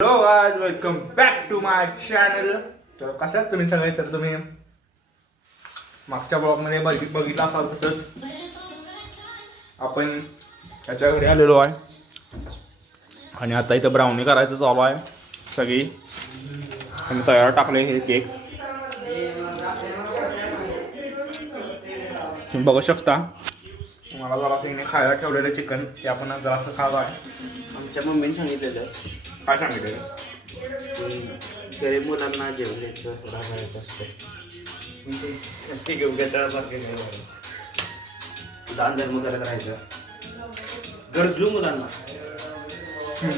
Hello guys, welcome back to my channel. तर कशा तुम्ही सगळे? तर तुम्ही मागच्या ब्लॉगमध्ये बघितला असाल तसंच आपण त्याच्या घरी आलेलो आहे आणि आता इथं ब्राउनी करायचं चालू आहे. सगळी आणि तयार टाकले हे केक तुम्ही बघू शकता. मला जरा तिने खायला ठेवलेलं चिकन ते आपण जरा असं खावं आहे. आमच्या मम्मीने सांगितलेलं काय सांगितलं? गरीब मुलांना जेवण द्यायचं राहायचं असतं. ते घेऊन घेण्यासारखे दान धर्म करत राहायचं गरजू मुलांना.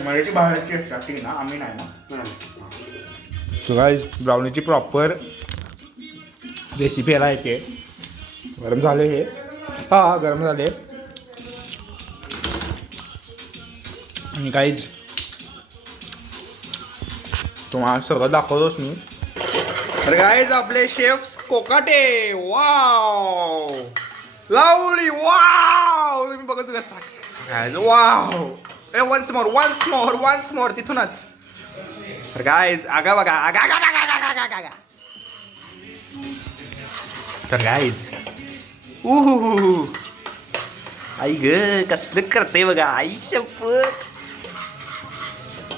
मराठी बाहेरची असतात ती ना, आम्ही नाही ना. हां गाइस, ब्राउनीची प्रॉपर रेसिपी याला येते. गरम झाले हे. हा गरम झाले. आणि गाइस तुम्हाला सगळं दाखवतोच मी. तर गाइस आपले शेफ्स कोकाटे. वाव लावली. वाव तुम्ही बघत कसं वाव. वन्स मोर तिथूनच. तर गाइस आगा बघा आगा आगा आगा आगा आगा आगा. तर गाइस आई ग कसलं करते बघा. आई शपथ.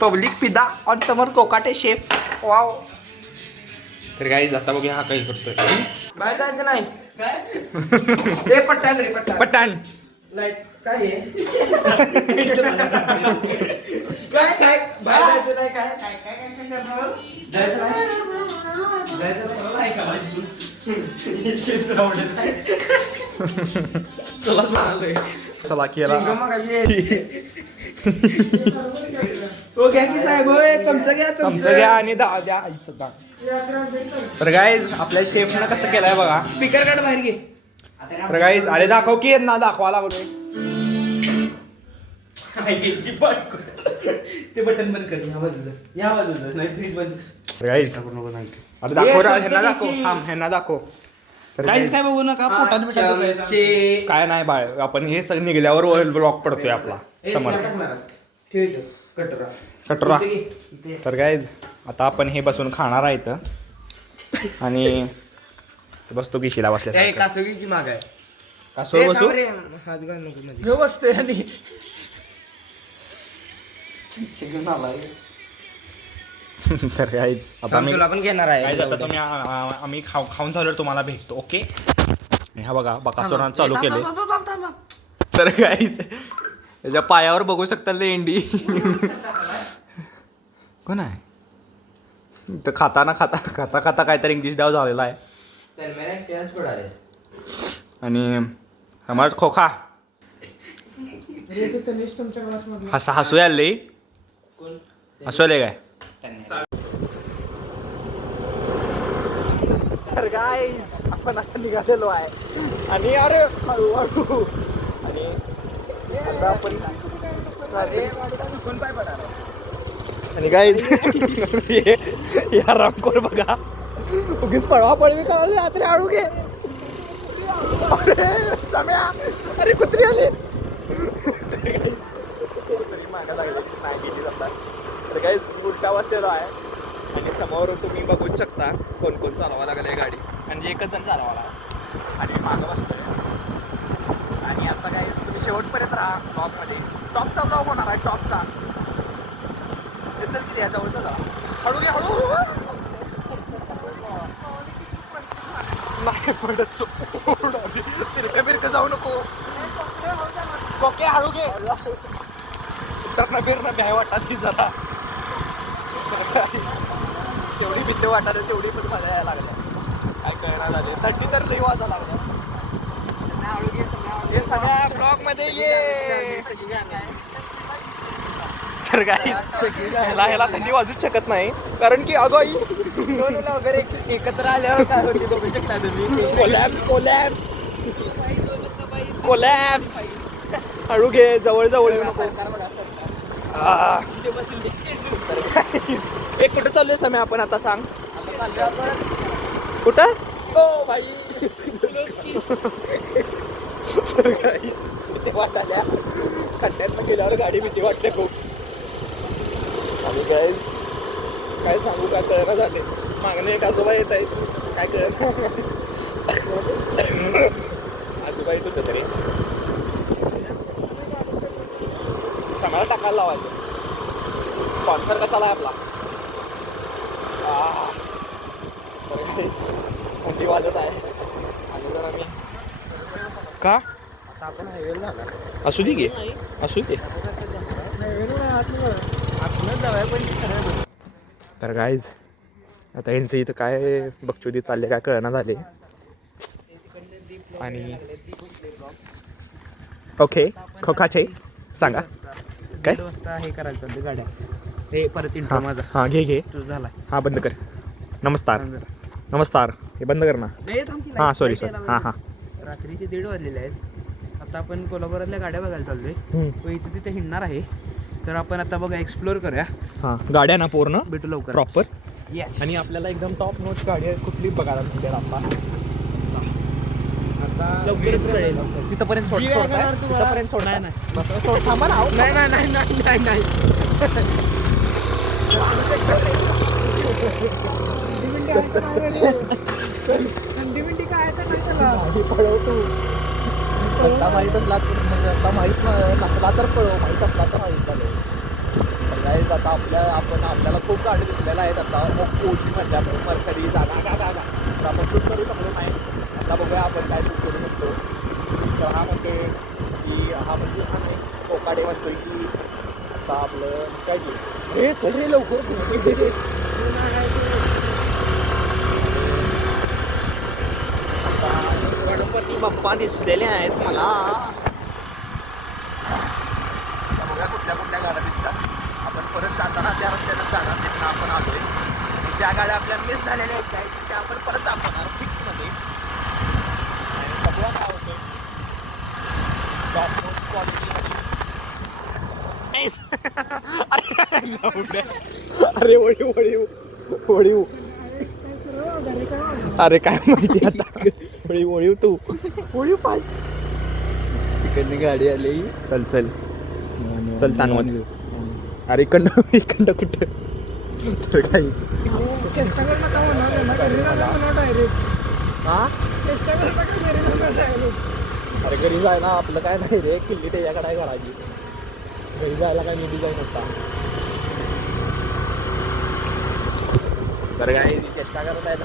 पब्लिक पिदा ऑन समोर कोकाटे शेफ. वाव. तर गाइस आता बघूया हा काही करतोय. बाय जायचं नाही हे पट्टाण रे पट्टाण. लाईट काय आहे काय काय बाय जायचं नाही काय काय काय काय करणार जायचं नाही जायचं नाही का वाजू तुलाच म्हणालोय चला केला. तो घ्या की साहेब तुमचं घ्या तुमचं घ्या आणि द्या आईचं दान. तर गाइस आपल्या शेफनं कसं केलंय बघा. स्पीकर काढ बाहेर घे. तर गाइस अरे दाखव की ना दाखवा लागलोय. ते बटन बंद कर. या बाजूचं नाही फ्रीज बंद. तर गाइस अरे दाखव ह्यांना दाखव. ह्यांना दाखव. तर काहीच काय बघू नका पोटात चमचे काय नाही बाळ, आपण हे सगळं निघल्यावर ब्लॉक पडतोय आपला समोर. कटोरा. तर गाइस आता आपण हे बसून खाणार आहे इथं आणि बसतो की शिला बसल्या कासवी की माग आहे कसं बसू. हात घाल नको मध्ये हे बसते आणि तर गाइस आता मी तुला पण घेणार आहे काय जाता तुम्ही आम्ही खाऊन झाल्यावर तुम्हाला भेटतो. ओके. हा बघा बकासुरानं चालू केले. तर गाइस त्याच्या पायावर बघू शकता लेंडी. कोण आहे तर खाता काहीतरी इंग्लिश डाव झालेला आहे. आणि समाज खोखा हसू आले. हसू आले काय. तर गाइस आपण आता निघालेलो आहे आणि अरे हळूहळू आणि आता आपण आणि गाइस या रामकोर बघा उगीच पळवा पळवी करायला रात्री हळू घे. अरे सम्या अरे कुत्री आली. कुत्री मागा लागली नाही गेली जातात. तर गाइस उलटा बसलेलो आहे आणि समोर तुम्ही बघूच शकता कोण कोण चालवा लागले गाडी आणि एकच जण चालवा लागला आणि मागं बसतोय. आणि आता गाइस तुम्ही शेवटपर्यंत राहा. टॉपमध्ये टॉपचा ब्लॉग होणार आहे. टॉपचा चल किती या जवळचा जा. हळू घे हळू. नाही पडत फिरकं जाऊ नको. ओके हळू घे. फिरणं भ्याय वाटत जरा. तेवढी भीती वाटायला तेवढी पण मजा यायला लागल्या. काय कळणार झाले थंडी तर लई वाजा लागला. हे सगळ्या ब्लॉग मध्ये ये. तर गाइस ह्याला थंडी वाजूच शकत नाही कारण की अगं आई वगैरे एकत्र आल्यावर काय होती बघू शकता तुम्ही. कोलॅप्स. हळू घे जवळ येऊ नको. एक कुठं चाललोय समय आपण आता सांग. कुठं ओ भाई भीती वाटायला खड्ड्यात गेल्यावर गाडी भीती वाटते खूप. आणि गाइस काय सांगू काय कळना झाले मागणे एक आजोबा येत आहेत काय कळना आजोबा येत होते तरी सगळा टाकायला लावायचं स्पॉन्सर कशाला आहे आपला थंडी वाजत आहे आणि जरा मी का आपण हायवेला जाणार असू दे की असू दे तर गाईज आता यांचं इथं काय बगचुदी चालले काय कळना झाले आणि ओके खोखाचे सांगा काय वाजता हे करायला चालते गाड्या हे परत इंट्रो माझा हां घे तुझ झाला हां बंद कर नमस्कार हे बंद कर ना हां सॉरी हां रात्रीचे 1:30 वाजलेले आहेत आता आपण कोल्हापुरातल्या गाड्या बघायला चाललोय तो इथे तिथे हिंडणार आहे तर आपण आता बघा एक्सप्लोर करूया हां गाड्या ना पूर्ण भेटू लवकर प्रॉपर येस आणि आपल्याला एकदम टॉप नोच गाडी आहे कुठली बघायला मिळेल आपला लवकरच कळेल तिथपर्यंत जी वागणार तुम्हाला? तिथपर्यंत सोड नाही, नाही. सोड थांबा ना नाही थंडी काय तर नाही त्याला गाडी पळव तू रस्ता माहीत असला रस्ता माहीत नसला तर पळव माहीत असला तर माहीत झालं गाईज आता आपल्याला खूप गाडी दिसलेल्या आहेत आता ओजी म्हणजे आपण मर्सडी जागा तर आपण शूट करू शकलो नाही आता बघूया आपण काय शूट करू शकतो तर हा म्हणते की हा म्हणजे हा नाही कोकाडे म्हणतोय की आता आपलं काय हे चल रे लवकर गणपती बाप्पा दिसलेले आहेत मला बघा कुठल्या गाड्या दिसतात आपण परत जाताना त्या रस्त्यानं जाणार तिथं आपण आलोय ज्या गाड्या आपल्या मिस झालेल्या आहेत काय त्या आपण परत दाखवणार फिक्समध्ये आणि बघूया काय होतं टॉप नोच क्वालिटी अरे वळीव अरे काय माहिती आता वळीव तू वळीव फास्ट तिकडनी गाडी आली चल तानवत अरे इकडं कुठं तर काहीच अरे घरी जायला आपलं काय नाही रे किल्ली त्याच्याकडे आहे घराची घरी जायला काय निधी जाऊ नसता तर काय चेष्टा करत आहे ना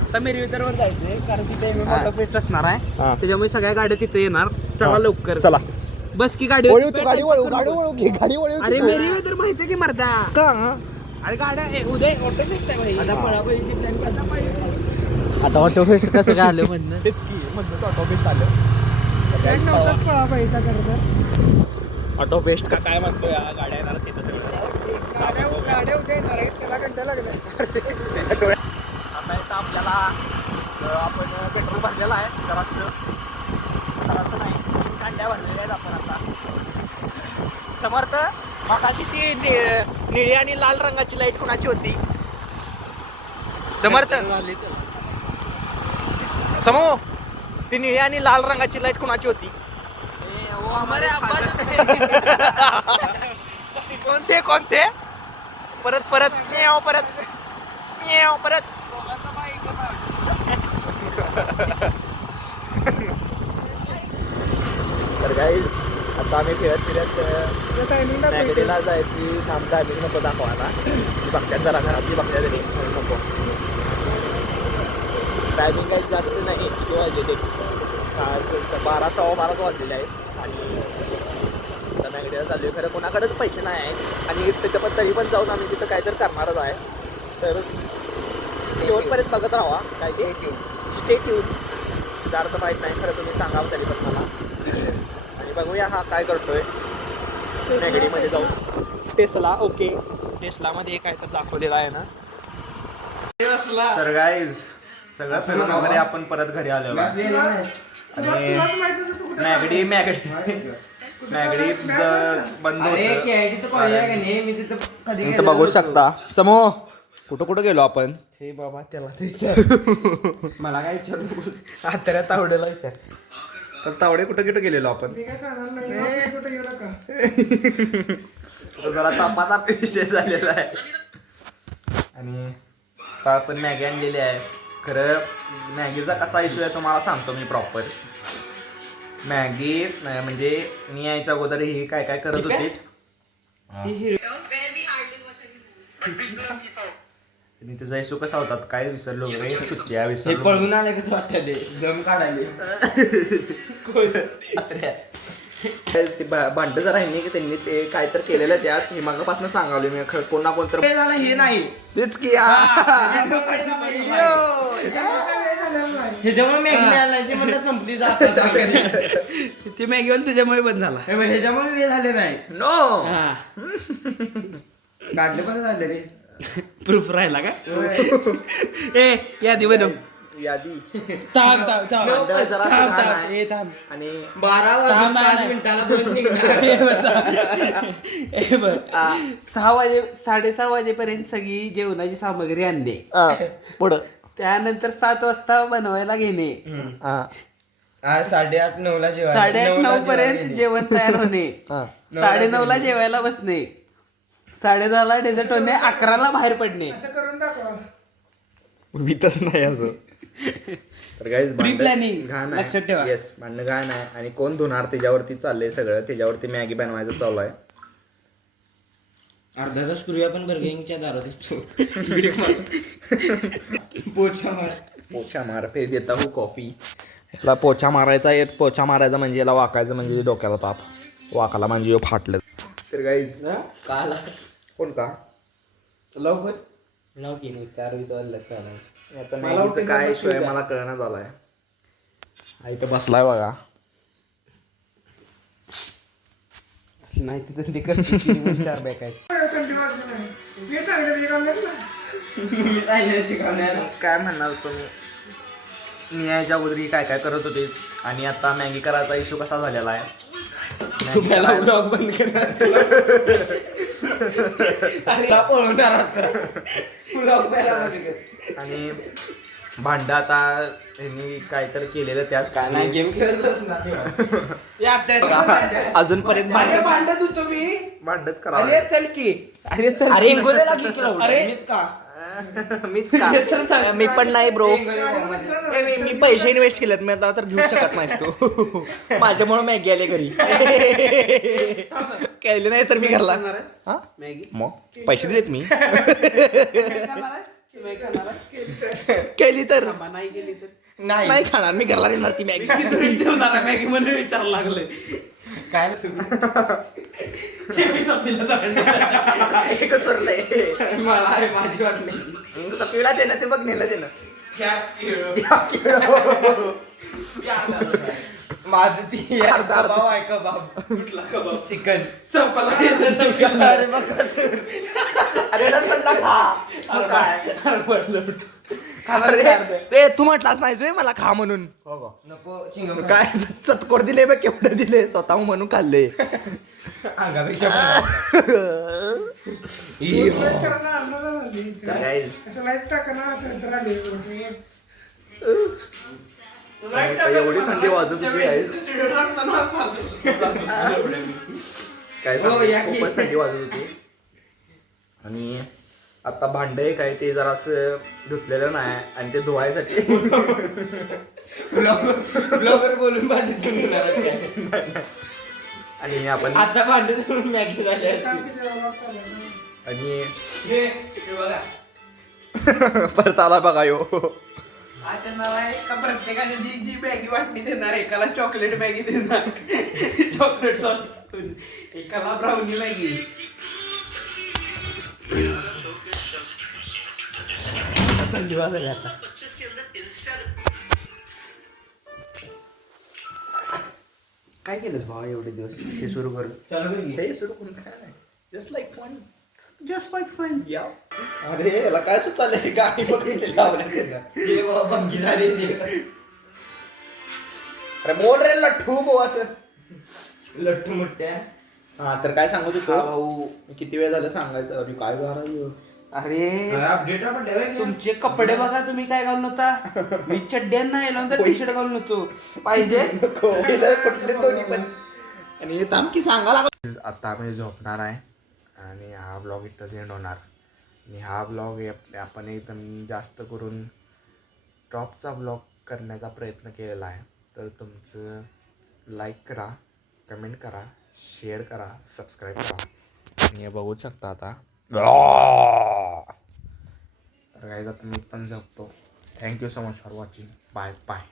आता मी रिव्हिजरवर जायचंय कारण तिथे मोठा पेस्ट असणार आहे हा. त्याच्यामुळे सगळ्या गाड्या तिथे येणार चला लवकर चला बस की गाडी गाडी वळू अरे मी रिव्हिजर माहितीये की मर्दा का अरे गाड्या उद्या ऑटो पेस्ट आहे भाई आता पळापळीची प्लॅन करता पाहिजे आता ऑटो फेस्ट कसं काय आलं म्हणणं तेच की म्हणलं ऑटो बेस्ट आलं ऑटो बेस्ट का काय म्हणतो या गाड्या येणार तिथं गाड्या उद्या येणार आहेत त्याला घंटा लागला त्याच्या डोळ्यात आता इथं आपल्याला आपण पेट्रोल भरलेलं आहे जरासं नाही कांड्या भरलेल्या आहेत आपण आता समर्थ मगाशी ती निळी आणि लाल रंगाची लाईट कुणाची होती समर्थ समो ती निळी आणि लाल रंगाची लाईट कुणाची होती कोणते परत तर गाईज आता आम्ही फिरत मॅगडीला जायची टायमिंग नको दाखवायला ती बघत्यात जरा घरातली बघत्या तरी नको टायमिंग काही जास्त नाही किती वाजले ते 12:15 वाजलेले आहेत आणि आता मॅगडीला चालू खरं कोणाकडेच पैसे नाही आहेत आणि त्याच्या पण तरी पण जाऊन आम्ही तिथं काहीतरी करणारच आहे तर शेवटपर्यंत बघत राहा काय ते स्टे ट्यून जर तर माहीत नाही खरं तुम्ही सांगावं तरी पण मला आणि बघूया हा काय करतोय मॅगडीमध्ये जाऊन टेस्ला ओके टेस्लामध्ये काय तर दाखवलेलं आहे ना तर गाईज सगळं फिरून वगैरे आपण परत घरी आलेलो आणि मॅगडी बंद होतं बघू शकता समो कुठं गेलो आपण हे बाबा त्याला विचार मला काय विचारू आता तावडेला विचार तर तावडे कुठं गेलेलो आपण तर जरा तापाताप विषय झालेला आहे. आणि आता आपण मॅगी आणलेली आहे. खरं मॅगीचा कसा इश्यू आहे तुम्हाला सांगतो मी प्रॉपर. मॅगी म्हणजे मी यायच्या अगोदर ही काय काय करत होती. आणि त्याचा इश्यू कसा होता काय विसरलो कुठल्या हे विसरलो. पळून आले कसं वाटले दम काढायले. ते भांड जरा आहे की त्यांनी ते काय तर केलेलं त्यात हे मागापासून सांगावले मी कोण ना कोण तर हे झालं हे नाही तेच की ह्याच्यामुळे मॅगी मिळाला म्हणलं संपली जात ते मॅगीवाला त्याच्यामुळे बंद झाला. ह्याच्यामुळे हे झाले नाही नो काढले पण झाले रे. प्रूफ राहिला का ए यादी बनव. यादी थांब थांब थांब भांड जरा थांब लहान थांब आहे. ए थांब 12 वाजून 5 मिनिटाला बस निघणार. हे बघ 6:30 वाजेपर्यंत सगळी जेवणाची सामग्री आणली. पुढं त्यानंतर 7 वाजता बनवायला घेणे. 8:30-9ला जेवण 8:30-9 पर्यंत जेवण तयार होणे. 9:30ला जेवायला बसणे. 10:30ला डेझर्ट होणे. 11ला बाहेर पडणे. भीतच नाही असं. तर गाईज Pre-planning, लक्षात ठेवा. येस भांडणं घाण आहे आणि कोण धुणार त्याच्यावरती चाललंय सगळं. त्याच्यावरती मॅगी बनवायचं चालू आहे. अर्धा तास पूर्वी आपण बर्गरिंगच्या दारात असतो. पोछा मार फेर देता हूँ कॉफी. याला पोछा मारायचा आहे. पोछा मारायचा म्हणजे याला वाकायचं म्हणजे डोक्याला ताप. वाकाला म्हणजे फाटलं. तर गाईज काल कोण का लवकर लाव की नाही 4:20 वाजले त्याला. आता मॅगीचं काय इश्यू आहे मला कळण्यात आलाय. हा इथं बसलाय बघा. नाही तिथं ते करते 4 बॅग आहेत. काय म्हणणार तुम्ही. मी यायच्या अगोदर काय काय करत होते आणि आता मॅगी करायचा इश्यू कसा झालेला आहे. ब्लॉग बंद करणार आणि भांड आता यांनी काहीतरी केलेलं त्यात काय नाही गेम खेळत असणार. अजूनपर्यंत भांडत होतो मी. भांडच करा. अरे चल की अरे चल अरे इंगोलेला की केलं अरे मीच का मीच का? मी पण नाही ब्रो. मी पैसे इन्व्हेस्ट केलेत मी आता तर घेऊ शकत नाहीस तू. माझ्यामुळे मॅगी आले घरी. केले नाही तर मी घरला हा मग पैसे दिलेत मी. केली तर नाही केली तर नाही खाणार मी घरला येणार ती मॅगी. मॅगी म्हणून विचारायला लागले काय एकच उरलंय. मला आहे माझी वाटली सपीला दे ना ते बघ नेलं दे ना. माझं ती अर्धा कबाब आहे कबाब चिकन संपला. अरे बघ अरे म्हटला खा काय ते तू म्हटलाच नाही मला खा म्हणून. नको चिंगम काय चतकोर दिले बघ केवढं दिले स्वतः म्हणून खाल्ले. अंगापेक्षा एवढी थंडी वाजत होती काय खूपच थंडी वाजत होती. आणि आता भांड काय ते जरासं धुतलेलं नाही आणि ते धुवायसाठी ब्लॉगर बोलून भांडी आणि आपण आता भांडी धुवून मॅगी झाली आणि बघा परत आला बघा यो. आता मला एका प्रत्येकाने जी जी मॅगी वाटणी देणार. एकाला चॉकलेट मॅगी देणार चॉकलेट सॉस. एकाला ब्राउनी मॅगी. थंडी वाजली आता. काय केलंस भावा एवढे दिवस हे सुरू करून. हे सुरू करून काय नाही just like fun. Just like fun. या अरे याला काय सुचालंय गाणी भंगी झाली अरे बोल रे लठ्ठू भाऊ असं लट्टू मुट्ट्या. हा तर काय सांगत होतो भाऊ किती वेळ झालं सांगायचं. अरे काय झालं अरे अपडेट तुमचे कपडे बघा तुम्ही काय घालून होता. मी चड्ड्यान नाही तर टी शर्ट घालून होतो पाहिजे कुठले दोन्ही पण. आणि थांब की सांगा लागला. आता आम्ही झोपणार आहे आणि हा ब्लॉग इथंच एंड होणार. आणि हा ब्लॉग आपण एकदम जास्त करून टॉपचा ब्लॉग करण्याचा प्रयत्न केलेला आहे. तर तुमचं लाईक करा, कमेंट करा, शेअर करा, सबस्क्राईब करा. आणि हे बघू शकता आता. तर काय आता मी पण झोपतो. Thank you so much for watching. Bye bye.